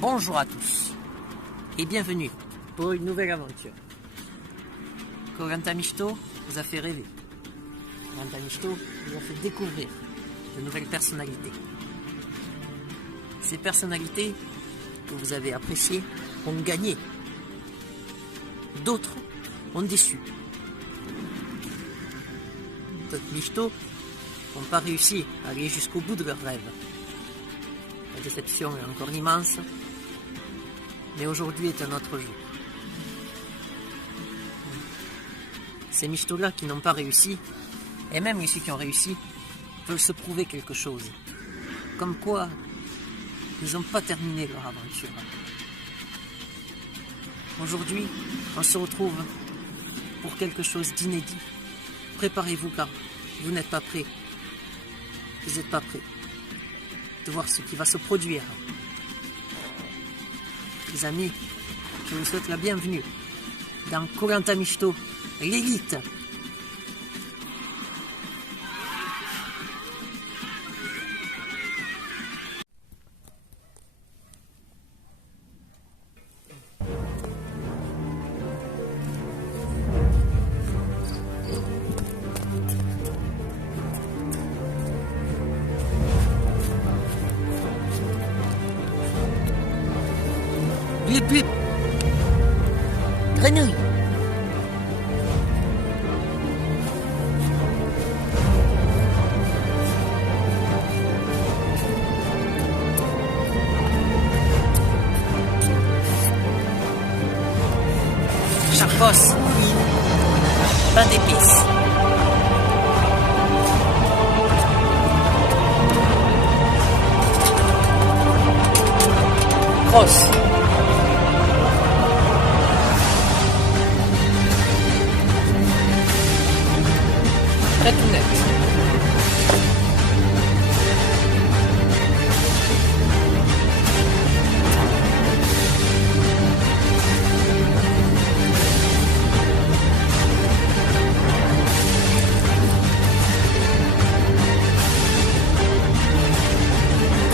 Bonjour à tous et bienvenue pour une nouvelle aventure. Koh-Lanta Mishito vous a fait rêver. Koh-Lanta Mishito vous a fait découvrir de nouvelles personnalités. Ces personnalités que vous avez appréciées ont gagné. D'autres ont déçu. D'autres Mishito n'ont pas réussi à aller jusqu'au bout de leurs rêves. La déception est encore immense, mais aujourd'hui est un autre jour. Ces Mishito-là qui n'ont pas réussi, et même ceux qui ont réussi, veulent se prouver quelque chose. Comme quoi, ils n'ont pas terminé leur aventure. Aujourd'hui, on se retrouve pour quelque chose d'inédit. Préparez-vous car vous n'êtes pas prêts. Vous n'êtes pas prêts de voir ce qui va se produire. Les amis, je vous souhaite la bienvenue dans Koh-Lanta Mishito, l'élite. Blip blip. Grenouille. Charcos. Pain d'épices. Crosse. Très tout net.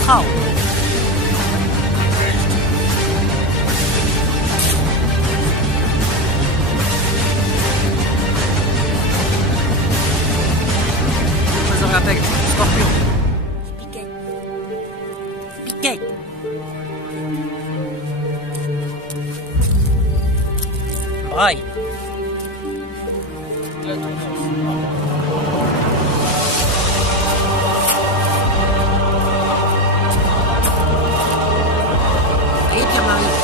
Trao. Je me rappelle, scorpion. Piquet. Piquet. Braille. Et Pierre-Marie.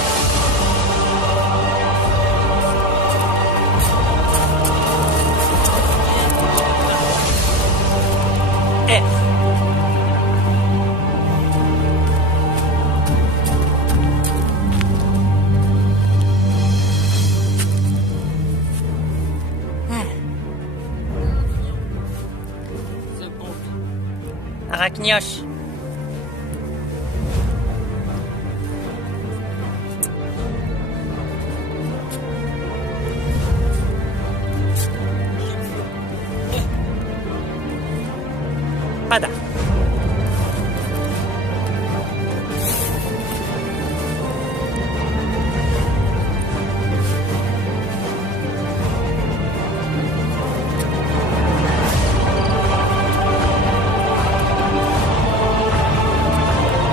F. Arachnios. Pada.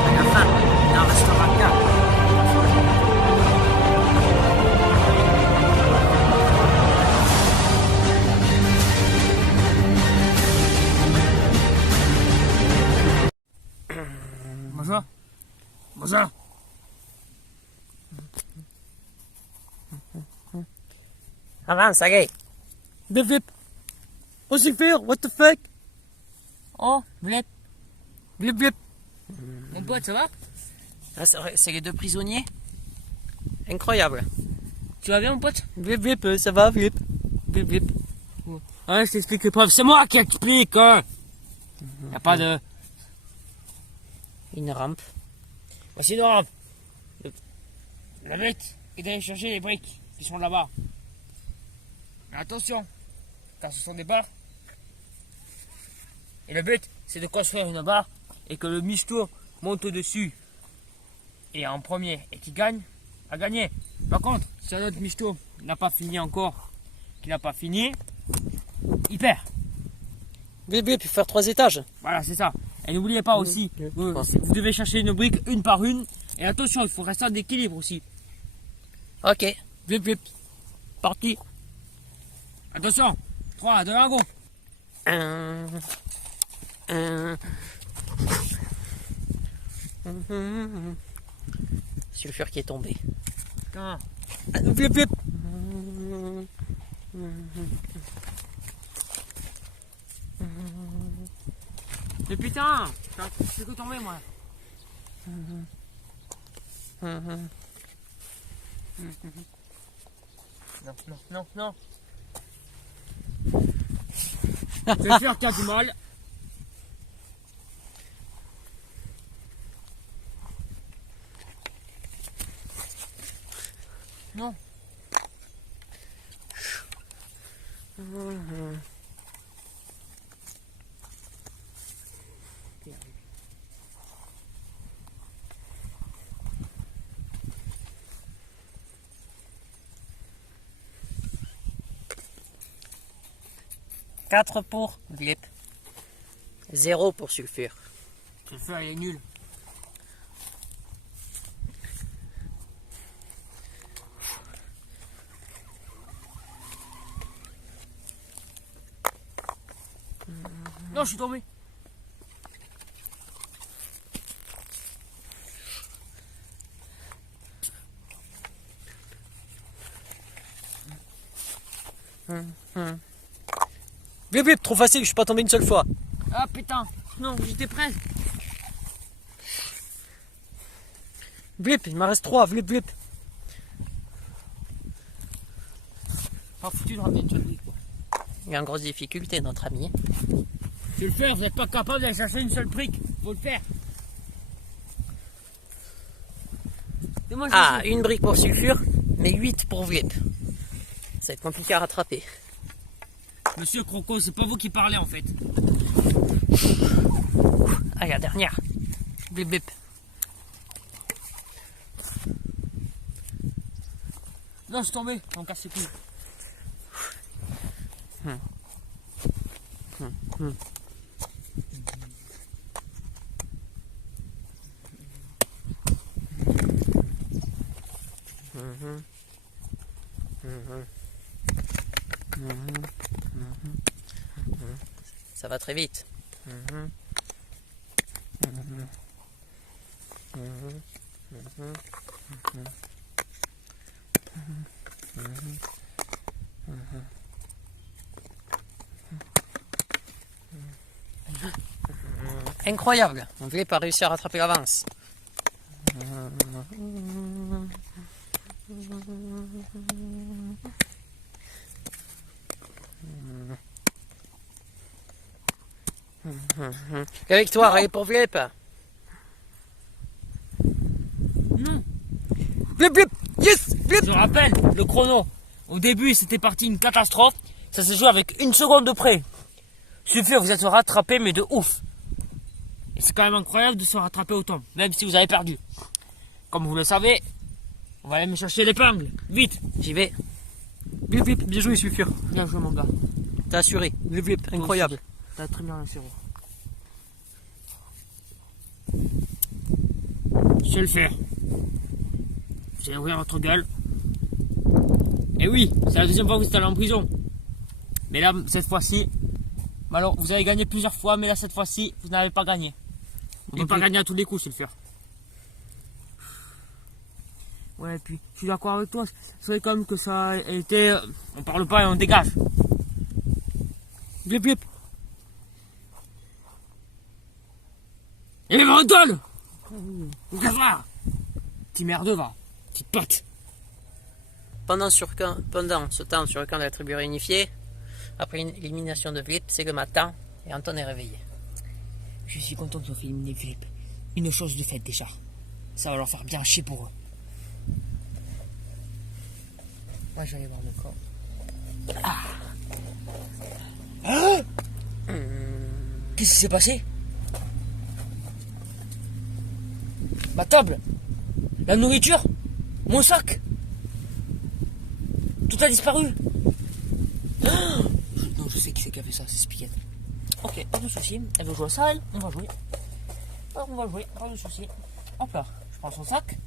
À la fin, il en restera qu'un. Bonjour. Bonjour. Avance, allez. Vip vip. Aussi faire, what the fuck? Oh, Blip, Vip vip. mon pote, ça va? Ah, c'est les deux prisonniers. Incroyable. Tu vas bien, mon pote? Vip vip, ça va, vip. Vip vip. Ouais, je t'explique les preuves. C'est moi qui explique, hein. Y'a pas de... Une rampe. Voici une rampe. Le but est d'aller chercher les briques qui sont là-bas. Mais attention, car ce sont des barres. Et le but, c'est de construire une barre et que le Mishito monte au-dessus. est en premier et qui gagne, a gagné. Par contre, si un autre michto n'a pas fini encore, qui n'a pas fini, il perd. Blip blip, faire 3 étages. Voilà, c'est ça. Et n'oubliez pas aussi, vous devez chercher une brique une par une. Et attention, il faut rester en équilibre aussi. Ok. Blip blip. Parti. Attention. 3, 2, 1, go. Sulfure qui est tombé. Putain. Blip blip. Mais putain, je fais que tomber moi. Non, non, non, non. Je vais faire qu'il y a du mal. Non. Quatre pour Blip. 0 pour Sulfure. Le feu il est nul. Non, je suis tombé. Blip blip, trop facile, je suis pas tombé une seule fois. Ah putain, non, j'étais prêt. Blip, il m'en reste 3, blip blip. Pas foutu de ramener une seule brique. Il est en grosse difficulté, notre ami. Je vais le faire, vous n'êtes pas capable d'aller chercher une seule brique. Faut le faire. Et moi, je Ah, sais. une brique pour Sulfure, mais 8 pour Blip. Ça va être compliqué à rattraper. Monsieur Croco, c'est pas vous qui parlez en fait. Ah, la dernière. Blip blip. Non, je suis tombé, on casse les couilles. Ça va très vite. Incroyable, on ne voulait pas réussir à rattraper l'avance. La victoire, elle est pour Blip. Non. Blip blip, yes, Blip. Je rappelle, le chrono. Au début, c'était parti une catastrophe. Ça s'est joué avec 1 seconde de près. Suffit, vous êtes rattrapé, mais de ouf. Et c'est quand même incroyable de se rattraper autant, même si vous avez perdu. Comme vous le savez, on va aller me chercher l'épingle. Vite. J'y vais. Blip blip, bien joué Sulfure. Bien joué, mon gars. T'as assuré. Blip blip, incroyable. T'as très bien assuré. Je vais le faire. Vous allez ouvrir votre gueule. Et oui, c'est la deuxième fois que vous êtes allé en prison. Mais là, cette fois-ci, alors vous avez gagné plusieurs fois, mais là, cette fois-ci, vous n'avez pas gagné. Vous ne pouvez pas gagner à tous les coups, je vais le faire. Ouais, et puis, je suis d'accord avec toi. C'est vrai quand même que ça a été... On parle pas et on dégage. Blip blip. Et les bretelles! Gafard! Petit merde, va. Petite pote. Pendant ce temps sur le camp de la tribu réunifiée, après l'élimination de Blip, c'est le matin et Anton est réveillé. Je suis content qu'ils ont fait éliminer Philippe. Une chose de faite déjà. Ça va leur faire bien chier pour eux. Moi, je vais aller voir mon corps. Qu'est-ce qui s'est passé? Ma table! La nourriture. Mon sac. Tout a disparu. Oh, non, je sais qui c'est qui a fait ça, c'est Spiquette. Ok, pas de soucis. Elle veut jouer à ça, elle. On va jouer. On va jouer, pas de soucis. Hop là, je prends son sac.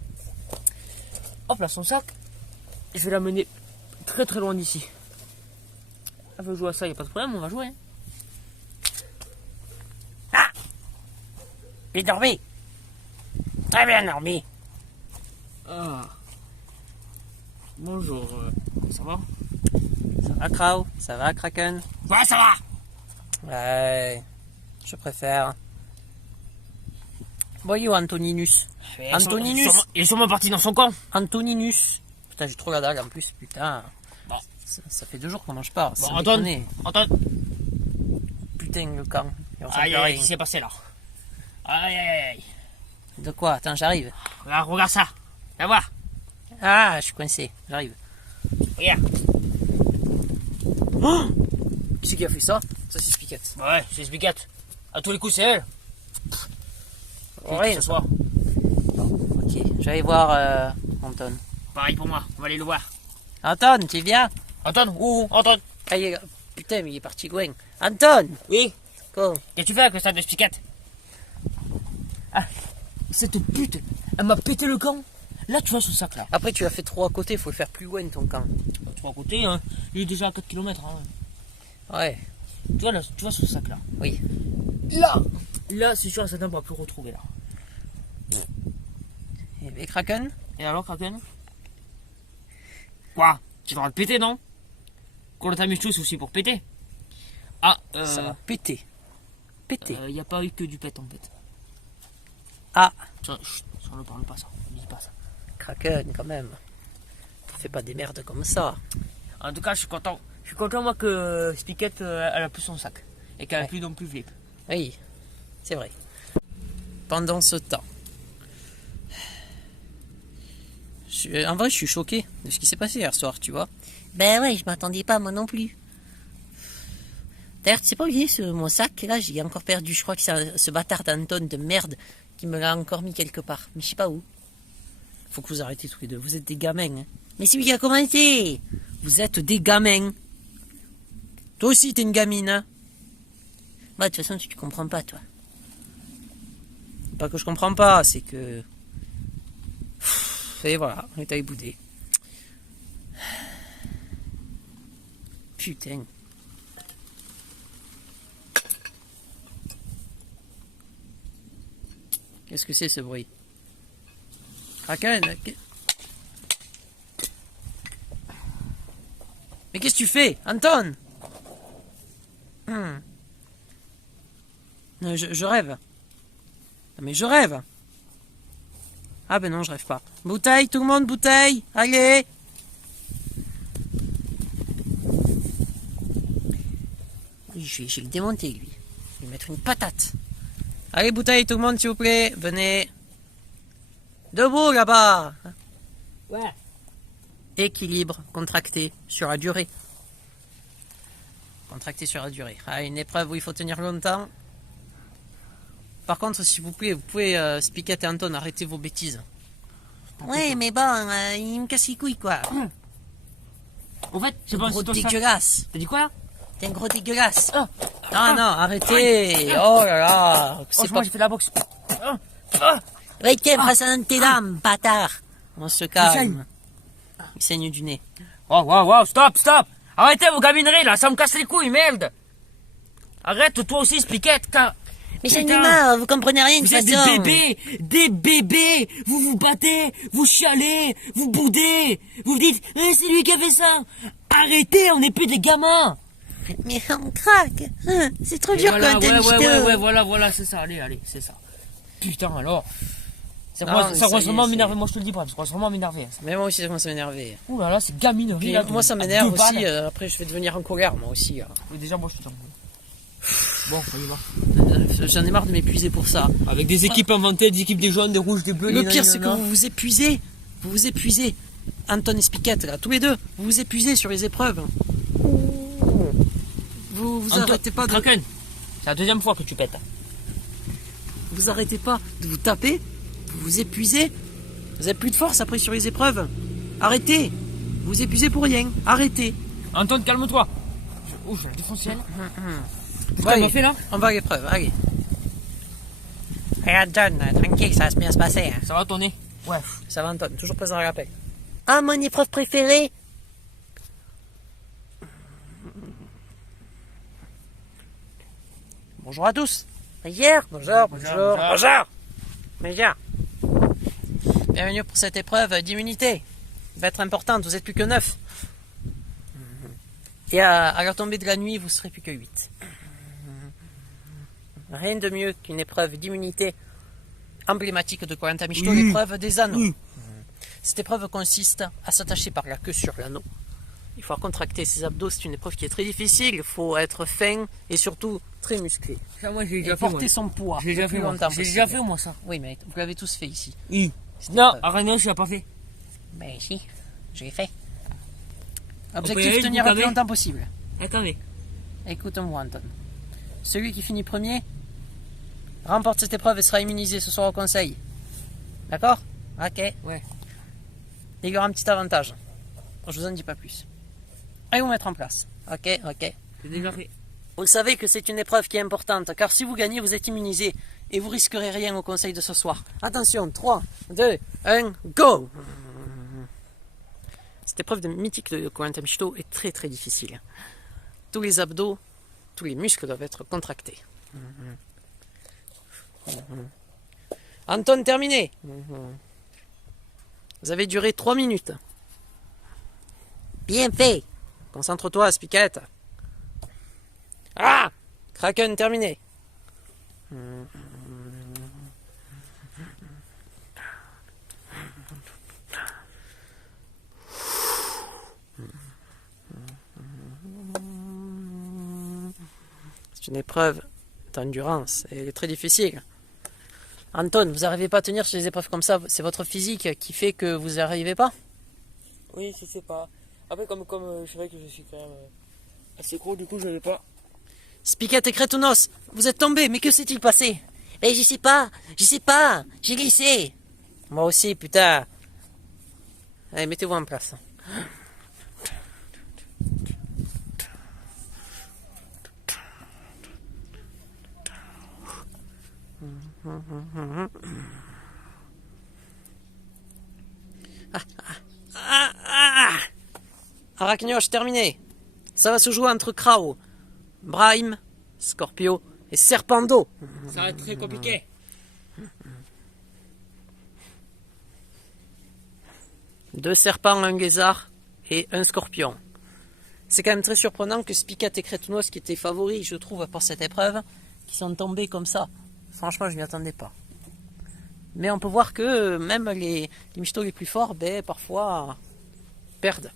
Hop là, son sac. Je vais la mener très très loin d'ici. Elle veut jouer à ça, il n'y a pas de problème, on va jouer. Ah! Bien dormi. Très bien dormi. Ah. Bonjour, ça va? Ça va, Krau? Ça va, Kraken? Ouais, ça va. Ouais, je préfère. Voyons Antoninus. Antoninus. Il est sûrement parti dans son camp. Antoninus. Putain, j'ai trop la dalle en plus, putain. Bon. Ça fait 2 jours qu'on mange pas. Bon, sans Antoine, déconner. Antoine. Putain, le camp. Et on s'en Aïe, peut aïe, rien. qu'est-ce qui s'est passé là? Aïe, aïe, aïe. De quoi? Attends, j'arrive. Regarde ça. Viens voir. Ah, je suis coincé. J'arrive. Regarde. Oh, qui c'est qui a fait ça? Ça, c'est Spiquette. Ouais, c'est Spiquette. À tous les coups, c'est elle. Ouais. Ce soir. Ok, je vais aller voir Anton. Pareil pour moi, on va aller le voir. Anton, tu viens? Antoine, où Antoine? Ah, putain, mais il est parti loin. Anton! Oui. Quoi? Qu'est-ce que tu fais avec le sac de Spiquette? Ah, cette pute, elle m'a pété le camp. Là, tu vois ce sac là. Après, tu as fait 3 à côté, faut le faire plus loin ton camp. 3 à côté, hein. Il est déjà à 4 km. Hein. Ouais, Tu vois, là, tu vois ce sac là. oui. Là, c'est sûr, certains ne pourra plus le retrouver là. Et Kraken? Et alors, Kraken? Quoi? Tu devras le péter, non? Quand le tamis c'est aussi pour péter. Ah, Ça va péter. Péter. il n'y a pas eu que du pet en fait. Ah, Ça, chut, ça ne parle pas ça, ne dis pas ça. Kraken, quand même. Fais pas des merdes comme ça. En tout cas, je suis content. Je suis content, moi, que Spiquette, elle a plus son sac. Et qu'elle a Ouais. plus non plus Flip. Oui, c'est vrai. Pendant ce temps, en vrai, je suis choqué de ce qui s'est passé hier soir, tu vois. Ben ouais, je m'attendais pas, moi non plus. D'ailleurs, tu sais pas où il est, mon sac, là, j'ai encore perdu. Je crois que c'est ce bâtard d'Anton de merde qui me l'a encore mis quelque part. Mais je sais pas où. Faut que vous arrêtez tous les deux. Vous êtes des gamins, hein. Mais c'est lui qui a commencé. Vous êtes des gamins. Toi aussi, t'es une gamine, hein. Bah, de toute façon, tu comprends pas, toi. Pas que je comprends pas, c'est que... Et voilà, on est allé bouder. Putain. Qu'est-ce que c'est ce bruit? Kraken? Mais qu'est-ce que tu fais, Anton? Je rêve. Non mais je rêve. Ah ben non, je rêve pas. Bouteille, tout le monde, bouteille. Allez. Je vais le démonter, lui. Je vais lui mettre une patate. Allez, bouteille, tout le monde, s'il vous plaît. Venez. Debout, là-bas. Ouais. Équilibre contracté sur la durée. Contracté sur la durée. Ah, une épreuve où il faut tenir longtemps. Par contre, s'il vous plaît, vous pouvez, Spiquette et Anton, arrêtez vos bêtises. Ouais, mais bon, il me casse les couilles, quoi. En fait, c'est pas un Gros ton sac. dégueulasse. T'as dit quoi là? T'es un gros dégueulasse. Ah. Non, non, arrêtez. Oh là là. Oh, C'est moi pas... j'ai fait la boxe. Ah. Ouais, tiens, passe dans tes dames, bâtard. On se calme. Il saigne du nez. Wow, stop. Arrêtez vos gamineries là, ça me casse les couilles, merde. Arrête, toi aussi, Spiquette. Mais j'en ai Putain. marre, vous comprenez rien de Vous toute êtes façon. des bébés, vous vous battez, vous chialez, vous boudez, vous vous dites, c'est lui qui a fait ça. Arrêtez, on n'est plus des gamins. Mais on craque. Hein, c'est trop dur Voilà, quand t'es ouais, voilà, c'est ça, allez, c'est ça. Putain, alors. Ça Non, commence mais ça commence ça y est, vraiment à c'est- m'énerver, moi je te le dis pas, ça commence vraiment à m'énerver. Mais moi aussi, ça commence à m'énerver. Ouh là là, c'est gaminerie Puis là. moi, ça à m'énerve deux aussi. balles. Après, je vais devenir en colère, moi aussi. Oui, déjà, moi je suis en Bon, on y va. J'en ai marre de m'épuiser pour ça. Avec des équipes inventées, des équipes des jaunes, des rouges, des bleus. Le des pire, nanana. c'est que vous vous épuisez. Vous vous épuisez. Anton et Spiquette, là, tous les deux, vous vous épuisez sur les épreuves. Vous Anto- arrêtez pas de... Kraken, c'est la deuxième fois que tu pètes. Vous arrêtez pas de vous taper. Vous vous épuisez. Vous avez plus de force après sur les épreuves. Arrêtez. Vous vous épuisez pour rien. Arrêtez. Antoine, calme-toi. Oh, j'ai la défoncé elle. Qu'est-ce Ouais, qu'elle m'a fait là? on va à l'épreuve, allez. Regarde John, tranquille, ça va bien se passer. Hein. Ça va tourner? Ouais. Ça va Antoine, toujours présent à l'appel. Ah, mon épreuve préférée. Bonjour à tous. Bonjour. Bonjour. Bonjour. Bienvenue pour cette épreuve d'immunité. Elle va être importante, vous n'êtes plus que 9. Et à la tombée de la nuit, vous serez plus que 8. Rien de mieux qu'une épreuve d'immunité emblématique de Koh-Lanta Mishito, l'épreuve des anneaux. Cette épreuve consiste à s'attacher par la queue sur l'anneau. Il faut contracter ses abdos, c'est une épreuve qui est très difficile. Il faut être fin et surtout très musclé. Ça, moi, j'ai Et déjà fait. porter son poids. J'ai déjà le plus fait, moi. longtemps J'ai possible. déjà fait, moi, ça. Oui, mais vous l'avez tous fait ici. Oui. Cette Non, épreuve. à Réunion, je l'ai pas fait. Ben si, je l'ai fait. peut y Objectif, aller, tenir vous le plus savez. longtemps possible. Attendez. Écoute-moi, Anton. Celui qui finit premier remporte cette épreuve et sera immunisé ce soir au conseil. D'accord? Ok. Ouais. Il y aura un petit avantage. Je vous en dis pas plus. Allez vous mettre en place. Ok. J'ai déjà fait. Vous savez que c'est une épreuve qui est importante, car si vous gagnez, vous êtes immunisé et vous risquerez rien au conseil de ce soir. Attention, 3, 2, 1, go! Cette épreuve de mythique de Koh-Lanta Mishito est très très difficile. Tous les abdos, tous les muscles doivent être contractés. Anton, terminé. Vous avez duré 3 minutes. Bien fait. Concentre-toi, Spiquette. Ah! Kraken, terminé. C'est une épreuve d'endurance et elle est très difficile. Anton, vous n'arrivez pas à tenir sur des épreuves comme ça, c'est votre physique qui fait que vous n'y arrivez pas? Oui, je sais pas. Après, comme je sais que je suis quand même assez gros, du coup, je l'avais pas. Spiquette et Kretounos, vous êtes tombés, mais que s'est-il passé? Eh, je sais pas, j'ai glissé. Moi aussi, putain. Allez, mettez-vous en place. Arachnios, terminé. Ça va se jouer entre Krao, Brahim, Scorpio et Serpando. Ça va être très compliqué. Deux serpents, un lézard et un scorpion. C'est quand même très surprenant que Spicat et Kretounos, qui étaient favoris, je trouve, pour cette épreuve, qui sont tombés comme ça. Franchement, je m'y attendais pas. Mais on peut voir que même les michtos les plus forts, ben, parfois, perdent.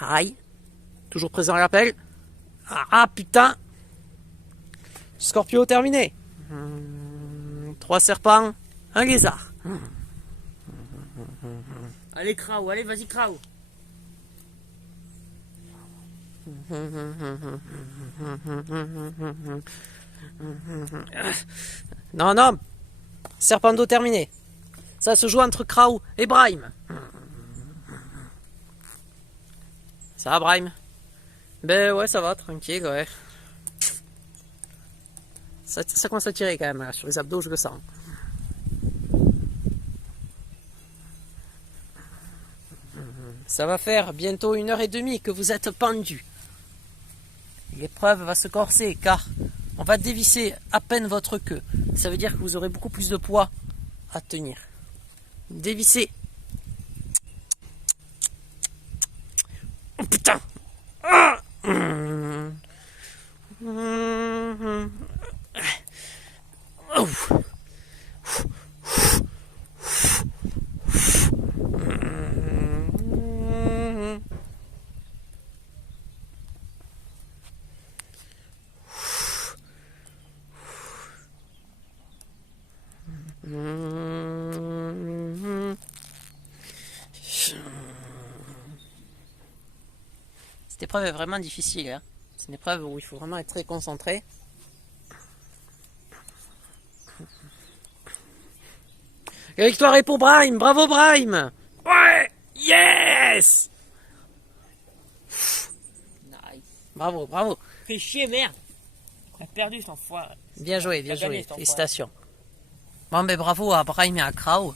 Aïe. Toujours présent à l'appel. Ah putain. Scorpio terminé. 3 serpents, un lézard. Allez, Krao, allez, vas-y, Krao. Non. Serpando terminé. Ça se joue entre Krao et Brahim. Ça va, Brahim? Ben ouais, ça va, tranquille, ouais. Ça commence à tirer quand même, là, sur les abdos, je le sens. Ça va faire bientôt 1h30 que vous êtes pendu. L'épreuve va se corser car on va dévisser à peine votre queue. Ça veut dire que vous aurez beaucoup plus de poids à tenir. Dévissez. Oh putain. Ah. Cette épreuve est vraiment difficile. Hein. C'est une épreuve où il faut vraiment être très concentré. La victoire est pour Brahim. Bravo Brahim. Ouais! Yes! Nice. Bravo, bravo. Fais chier, merde! On a perdu cet enfoiré. Bien joué, bien T'as gagné, joué. cet enfoiré. Félicitations. Bon, ben bravo à Brahim et à Krao.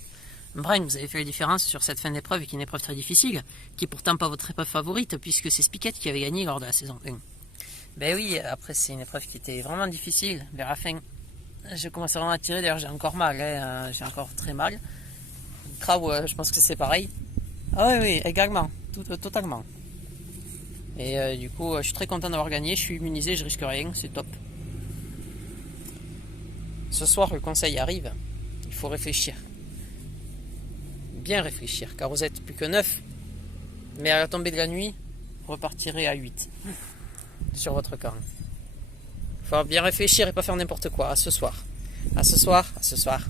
Brahim, vous avez fait la différence sur cette fin d'épreuve, qui est une épreuve très difficile, qui est pourtant pas votre épreuve favorite, puisque c'est Spiket qui avait gagné lors de la saison 1. Ben oui, après c'est une épreuve qui était vraiment difficile. Vers la fin, je commençais vraiment à tirer, d'ailleurs j'ai encore mal, hein, j'ai encore très mal. Krao, je pense que c'est pareil. Ah oui, oui, également, totalement. Et du coup, je suis très content d'avoir gagné, je suis immunisé, je risque rien, c'est top. Ce soir, le conseil arrive, il faut réfléchir. Bien réfléchir, car vous êtes plus que 9. Mais à la tombée de la nuit, vous repartirez à 8 sur votre camp. Il faut bien réfléchir et pas faire n'importe quoi. À ce soir. À ce soir, à ce soir.